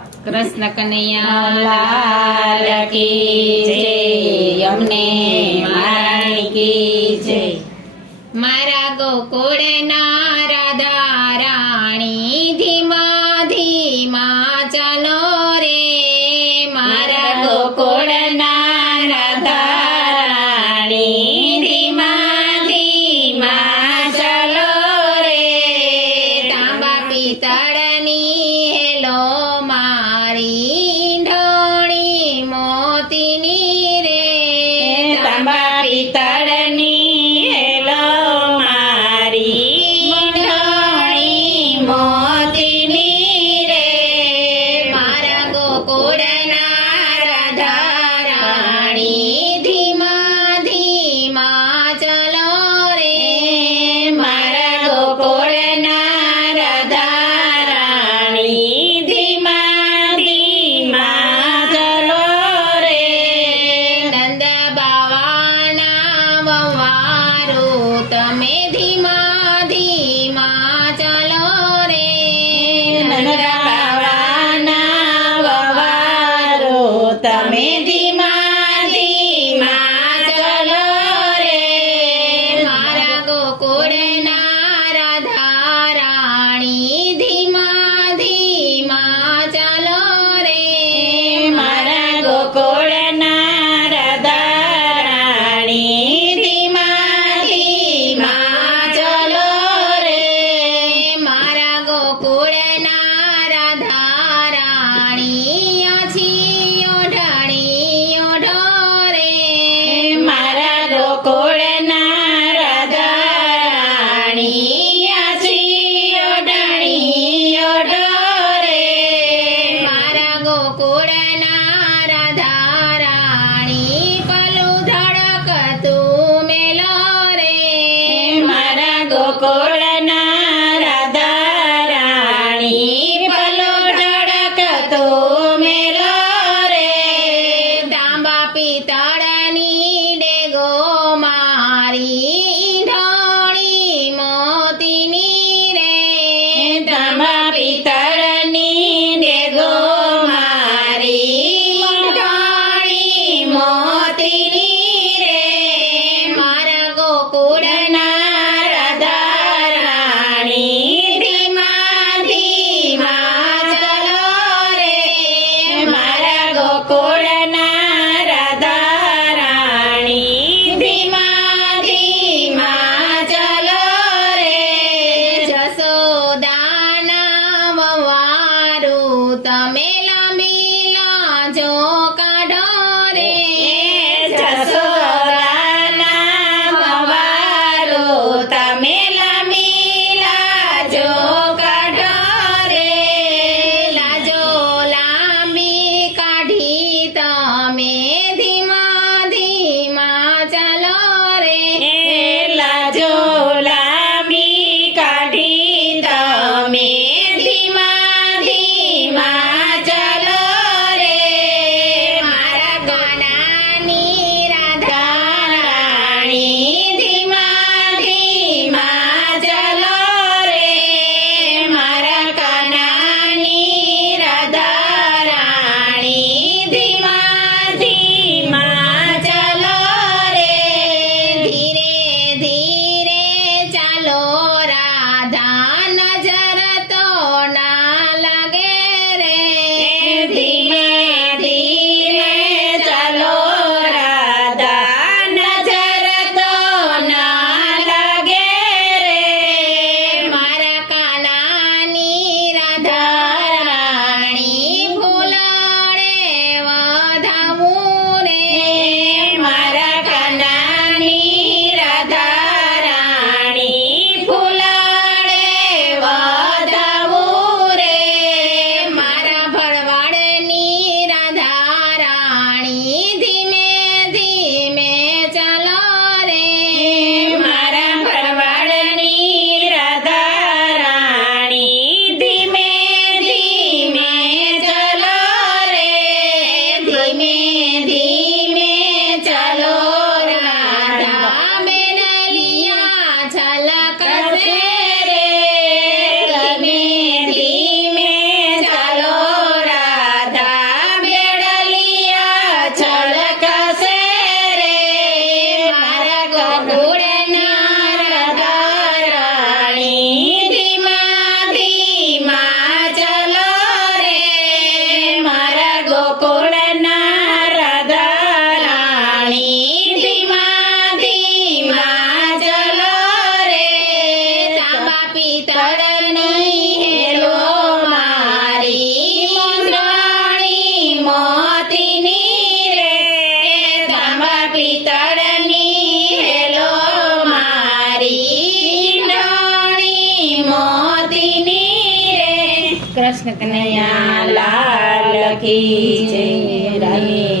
કૃષ્ણ કનૈયા લાલ કી જય, અમને મારાણી કી જય। મારા ગોકુળના રાધા રાણી ધીમા ધીમા ચાલો રે, મારા ગોકુળના રાધા રાણી ધીમા ધીમા ચાલો રે। તાંબા પિત્તળની હેલો મારી ઢોળી મોતીની રે, તાંબા પિત્તળની હેલો મારી ઢોળી મોતીની રે। મારા ગોકુળના રાધા રાણી ધીમા ધીમા ચાલો રે, મારા ગોકુળના રાધા રાણી ધીમા ધીમા ચાલો રે। નંદ બાવાના વવારો તમે ધીમા ધીમા ચાલો રે, નંદ બાવાના વવારો તમે ધીમા ધીમા ચાલો રે। મારા ગોકુળના રાધા રાણી ધીમા ધીમા ચાલો રે, મારા ગોકુળના રાધા રાણી ધીમા ધીમા ચાલો રે। મારા ગોકુળના રાધા રાણી આછી ઓઢાણી ઓઢો રે, મારા ગોકુળના રાધા રાણી આછી ઓઢાણી ઓઢો રે। મારા ગોકુળના રાધા રાણી પલું ધડકતું મેલો રે, મારા ગોકુળના રાધા રાણી પલું ધડકતું મેલો રે। તાંબા પિત્તળની ડેગો મારી ઢોળી મોતીની રે, તાંબા પિત્તળની ડેગો મારી ઢોળી મોતીની રે। મારા ગોકુળના રાધા રાણી ધીમા ધીમા ચાલો રે, મારા ગોકુળના રાધા રાણી ધીમા ધીમા ચાલો રે। જશોદાના વવારું તમે લાંબી લાજો કાઢો રે, જશોદાના વવારું તમે લાંબી લાજો કાઢો રે। લાજો લાંબી કાઢી તમે ધીમા ધીમા ચાલો રે, લાજો લાંબી કાઢી તમે ધીમા ધીમા ચાલો રે। મારા ગોકુળના રાધા રાણી ધીમા ધીમા ચાલો રે, મારા ગોકુળના રાધા રાણી ધીમા ધીમા ચાલો રે। પિત્તળની હેલો મારી મુંદણી મોતીની રે તાંબા પિત્તળની હેલો મારી મુંદણી મોતીની રે કૃષ્ણ કનૈયા લાલ કી જય રાધે